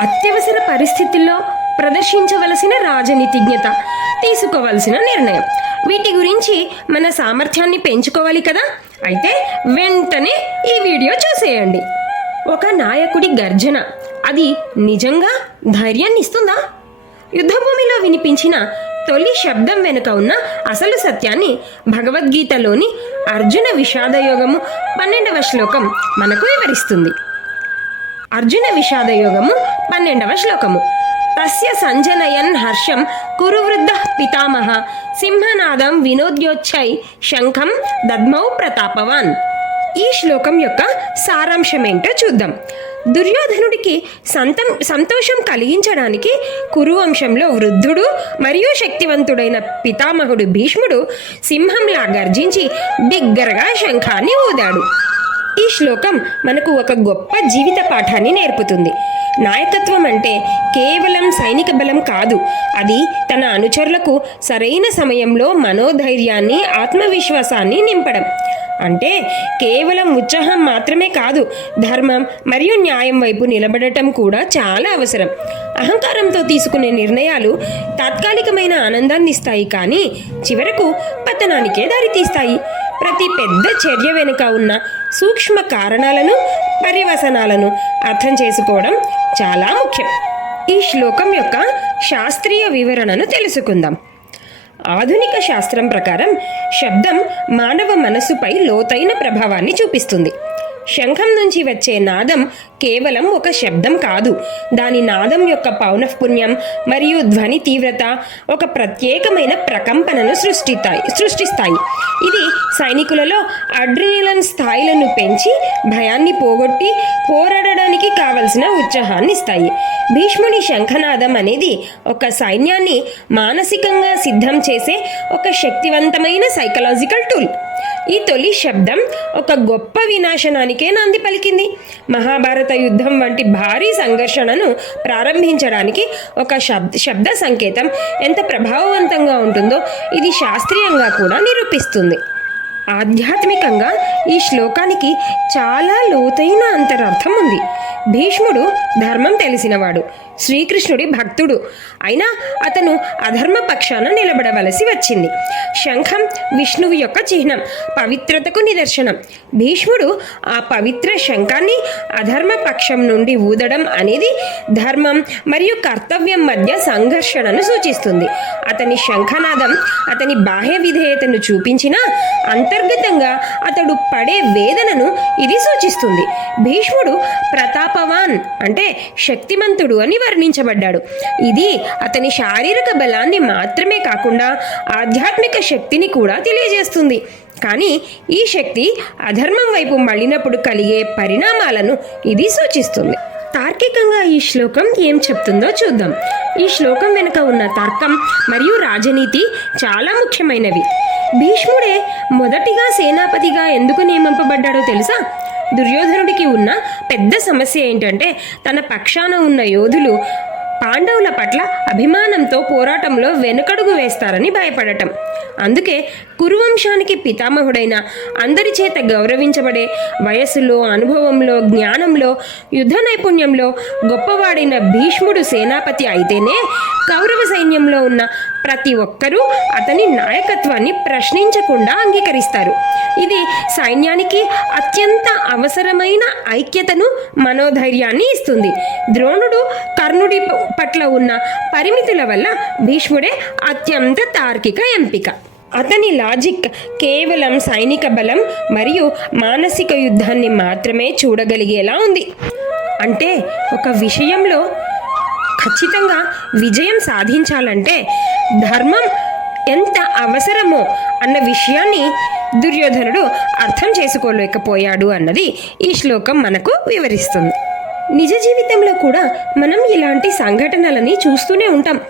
అత్యవసర పరిస్థితుల్లో ప్రదర్శించవలసిన రాజనీతిజ్ఞత తీసుకోవలసిన నిర్ణయం. వీటి గురించి మన సామర్థ్యాన్ని పెంచుకోవాలి కదా? అయితే వెంటనే ఈ వీడియో చూసేయండి. ఒక నాయకుడి గర్జన అది నిజంగా ధైర్యాన్ని ఇస్తుందా? యుద్ధభూమిలో వినిపించిన తొలి శబ్దం వెనుక ఉన్న అసలు సత్యాన్ని భగవద్గీతలోని అర్జున విషాదయోగము పన్నెండవ శ్లోకం మనకు వివరిస్తుంది. అర్జున విషాదయోగము పన్నెండవ శ్లోకము. తస్య సంజనయన్ హర్షం కురువృద్ధ పితామహ సింహనాదం వినోద్యోచ్చై శంఖం దద్మౌ ప్రతాపవాన్. ఈ శ్లోకం యొక్క సారాంశమేంటో చూద్దాం. దుర్యోధనుడికి సంతం సంతోషం కలిగించడానికి కురువంశంలో వృద్ధుడు మరియు శక్తివంతుడైన పితామహుడు భీష్ముడు సింహంలా గర్జించి బిగ్గరగా శంఖాన్ని ఊదాడు. ఈ శ్లోకం మనకు ఒక గొప్ప జీవిత పాఠాన్ని నేర్పుతుంది. నాయకత్వం అంటే కేవలం సైనిక బలం కాదు అది తన అనుచరులకు సరైన సమయంలో మనోధైర్యాన్ని ఆత్మవిశ్వాసాన్ని నింపడం. అంటే కేవలం ఉత్సాహం మాత్రమే కాదు ధర్మం మరియు న్యాయం వైపు నిలబడటం కూడా చాలా అవసరం. అహంకారంతో తీసుకునే నిర్ణయాలు తాత్కాలికమైన ఆనందాన్ని ఇస్తాయి కానీ చివరకు పతనానికే దారితీస్తాయి. ప్రతి పెద్ద చర్య వెనుక ఉన్న సూక్ష్మ కారణాలను పరివసనాలను అర్థం చేసుకోవడం చాలా ముఖ్యం. ఈ శ్లోకం యొక్క శాస్త్రీయ వివరణను తెలుసుకుందాం. ఆధునిక శాస్త్రం ప్రకారం శబ్దం మానవ మనస్సుపై లోతైన ప్రభావాన్ని చూపిస్తుంది. శంఖం నుంచి వచ్చే నాదం కేవలం ఒక శబ్దం కాదు. దాని నాదం యొక్క పౌనఃపుణ్యం మరియు ధ్వని తీవ్రత ఒక ప్రత్యేకమైన ప్రకంపనను సృష్టిస్తాయి సృష్టిస్తాయి. ఇది సైనికులలో అడ్రినలన్ స్థాయిలను పెంచి భయాన్ని పోగొట్టి పోరాడడానికి కావలసిన ఉత్సాహాన్ని ఇస్తాయి. భీష్ముని శంఖనాదం అనేది ఒక సైన్యాన్ని మానసికంగా సిద్ధం చేసే ఒక శక్తివంతమైన సైకలాజికల్ టూల్. ఈ తొలి శబ్దం ఒక గొప్ప వినాశనానికే నాంది పలికింది. మహాభారత యుద్ధం వంటి భారీ సంఘర్షణను ప్రారంభించడానికి ఒక శబ్ద శబ్ద సంకేతం ఎంత ప్రభావవంతంగా ఉంటుందో ఇది శాస్త్రీయంగా కూడా నిరూపిస్తుంది. ఆధ్యాత్మికంగా ఈ శ్లోకానికి చాలా లోతైన అంతరార్థం ఉంది. భీష్ముడు ధర్మం తెలిసినవాడు శ్రీకృష్ణుడి భక్తుడు. అయినా అతను అధర్మ పక్షాన నిలబడవలసి వచ్చింది. శంఖం విష్ణువు యొక్క చిహ్నం పవిత్రతకు నిదర్శనం. భీష్ముడు ఆ పవిత్ర శంఖాన్ని అధర్మ పక్షం నుండి ఊదడం అనేది ధర్మం మరియు కర్తవ్యం మధ్య సంఘర్షణను సూచిస్తుంది. అతని శంఖనాదం అతని బాహ్య విధేయతను చూపించినా అంతర్గతంగా అతడు పడే వేదనను ఇది సూచిస్తుంది. భీష్ముడు ప్రతాపవాన్ అంటే శక్తిమంతుడు అని వర్ణించబడ్డాడు. ఇది అతని శారీరక బలాన్ని మాత్రమే కాకుండా ఆధ్యాత్మిక శక్తిని కూడా తెలియజేస్తుంది. కానీ ఈ శక్తి అధర్మం వైపు మళ్ళినప్పుడు కలిగే పరిణామాలను ఇది సూచిస్తుంది. తార్కికంగా ఈ శ్లోకం ఏం చెప్తుందో చూద్దాం. ఈ శ్లోకం వెనుక ఉన్న తర్కం మరియు రాజనీతి చాలా ముఖ్యమైనవి. భీష్ముడే మొదటిగా సేనాపతిగా ఎందుకు నియమింపబడ్డాడో తెలుసా? దుర్యోధనుడికి ఉన్న పెద్ద సమస్య ఏంటంటే తన పక్షాన ఉన్న యోధులు పాండవుల పట్ల అభిమానంతో పోరాటంలో వెనుకడుగు వేస్తారని భయపడటం. అందుకే కురువంశానికి పితామహుడైన అందరి చేత గౌరవించబడే వయస్సులో అనుభవంలో జ్ఞానంలో యుద్ధ నైపుణ్యంలో గొప్పవాడైన భీష్ముడు సేనాపతి అయితేనే కౌరవ సైన్యంలో ఉన్న ప్రతి ఒక్కరూ అతని నాయకత్వాన్ని ప్రశ్నించకుండా అంగీకరిస్తారు. ఇది సైన్యానికి అత్యంత అవసరమైన ఐక్యతను మనోధైర్యాన్ని ఇస్తుంది. ద్రోణుడు కర్ణుడి పట్ల ఉన్న పరిమితుల వల్ల భీష్ముడే అత్యంత తార్కిక ఎంపిక. అతని లాజిక్ కేవలం సైనిక బలం మరియు మానసిక యుద్ధాన్ని మాత్రమే చూడగలిగేలా ఉంది. అంటే ఒక విషయంలో ఖచ్చితంగా విజయం సాధించాలంటే ధర్మం ఎంత అవసరమో అన్న విషయాన్ని దుర్యోధనుడు అర్థం చేసుకోలేకపోయాడు అన్నది ఈ శ్లోకం మనకు వివరిస్తుంది. నిజ జీవితంలో కూడా మనం ఇలాంటి సంఘటనలని చూస్తూనే ఉంటాం.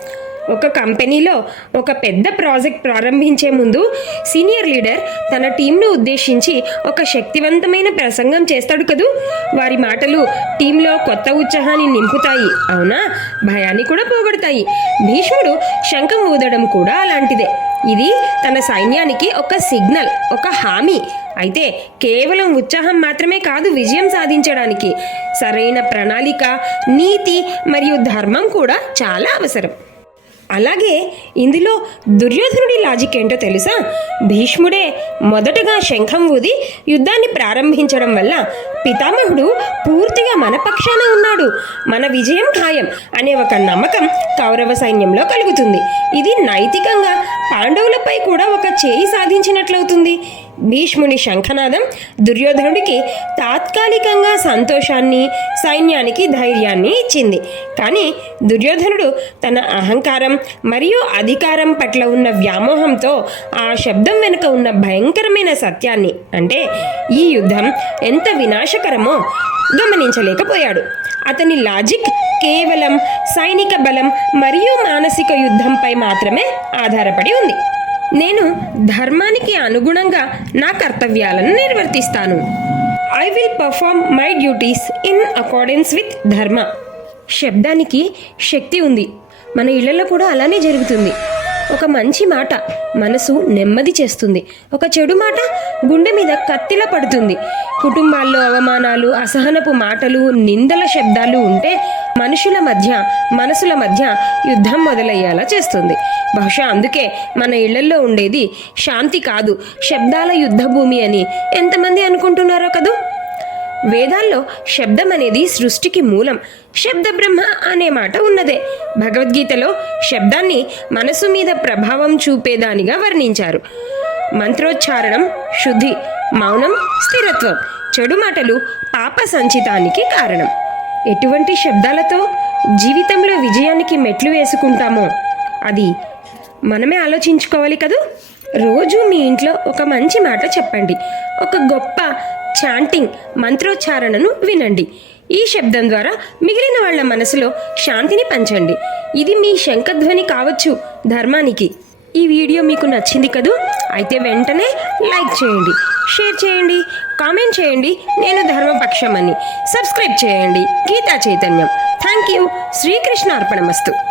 ఒక కంపెనీలో ఒక పెద్ద ప్రాజెక్ట్ ప్రారంభించే ముందు సీనియర్ లీడర్ తన టీంను ఉద్దేశించి ఒక శక్తివంతమైన ప్రసంగం చేస్తాడు కదూ. వారి మాటలు టీంలో కొత్త ఉత్సాహాన్ని నింపుతాయి. అవునా? భయాన్ని కూడా పోగొడతాయి. భీష్ముడు శంఖం ఊదడం కూడా అలాంటిదే. ఇది తన సైన్యానికి ఒక సిగ్నల్ ఒక హామీ. అయితే కేవలం ఉత్సాహం మాత్రమే కాదు విజయం సాధించడానికి. సరైన ప్రణాళిక నీతి మరియు ధర్మం కూడా చాలా అవసరం. అలాగే ఇందులో దుర్యోధనుడి లాజిక్ ఏంటో తెలుసా? భీష్ముడే మొదటగా శంఖం ఊది యుద్ధాన్ని ప్రారంభించడం వల్ల పితామహుడు పూర్తిగా మన పక్షాన ఉన్నాడు. మన విజయం ఖాయం అనే ఒక నమ్మకం కౌరవ సైన్యంలో కలుగుతుంది. ఇది నైతికంగా పాండవులపై కూడా ఒక చేయి సాధించినట్లవుతుంది. భీష్ముని శంఖనాదం దుర్యోధనుడికి తాత్కాలికంగా సంతోషాన్ని సైన్యానికి ధైర్యాన్ని ఇచ్చింది. కానీ దుర్యోధనుడు తన అహంకారం మరియు అధికారం పట్ల ఉన్న వ్యామోహంతో ఆ శబ్దం వెనుక ఉన్న భయంకరమైన సత్యాన్ని అంటే ఈ యుద్ధం ఎంత వినాశకరమో గమనించలేకపోయాడు. అతని లాజిక్ కేవలం సైనిక బలం మరియు మానసిక యుద్ధంపై మాత్రమే ఆధారపడి ఉంది. నేను ధర్మానికి అనుగుణంగా నా కర్తవ్యాలను నిర్వర్తిస్తాను. I will perform my duties in accordance with dharma శబ్దానికి శక్తి ఉంది. మన ఇళ్ళలో కూడా అలానే జరుగుతుంది. ఒక మంచి మాట మనసు నెమ్మది చేస్తుంది. ఒక చెడు మాట గుండె మీద కత్తిలా పడుతుంది. కుటుంబాల్లో అవమానాలు అసహనపు మాటలు నిందల శబ్దాలు ఉంటే మనుషుల మధ్య మనసుల మధ్య యుద్ధం మొదలయ్యేలా చేస్తుంది. బహుశా అందుకే మన ఇళ్ళల్లో ఉండేది శాంతి కాదు శబ్దాల యుద్ధభూమి అని ఎంతమంది అనుకుంటున్నారో కదూ? వేదాల్లో శబ్దం అనేది సృష్టికి మూలం. శబ్ద బ్రహ్మ అనే మాట ఉన్నదే. భగవద్గీతలో శబ్దాన్ని మనసు మీద ప్రభావం చూపేదానిగా వర్ణించారు. మంత్రోచ్చారణం శుద్ధి మౌనం స్థిరత్వం చెడు మాటలు పాప సంచితానికి కారణం. ఎటువంటి శబ్దాలతో జీవితంలో విజయానికి మెట్లు వేసుకుంటామో అది మనమే ఆలోచించుకోవాలి కదూ? రోజు మీ ఇంట్లో ఒక మంచి మాట చెప్పండి. ఒక గొప్ప చాంటింగ్ మంత్రోచ్చారణను వినండి. ఈ శబ్దం ద్వారా మిగిలిన వాళ్ళ మనసులో శాంతిని పంచండి. ఇది మీ శంఖధ్వని కావచ్చు ధర్మానికి. ఈ వీడియో మీకు నచ్చింది కదూ? అయితే వెంటనే లైక్ చేయండి. షేర్ చేయండి. కామెంట్ చేయండి. నేను ధర్మపక్షం అని సబ్స్క్రైబ్ చేయండి. గీతా చైతన్యం. Thank you Srikrishna అర్పణమస్తు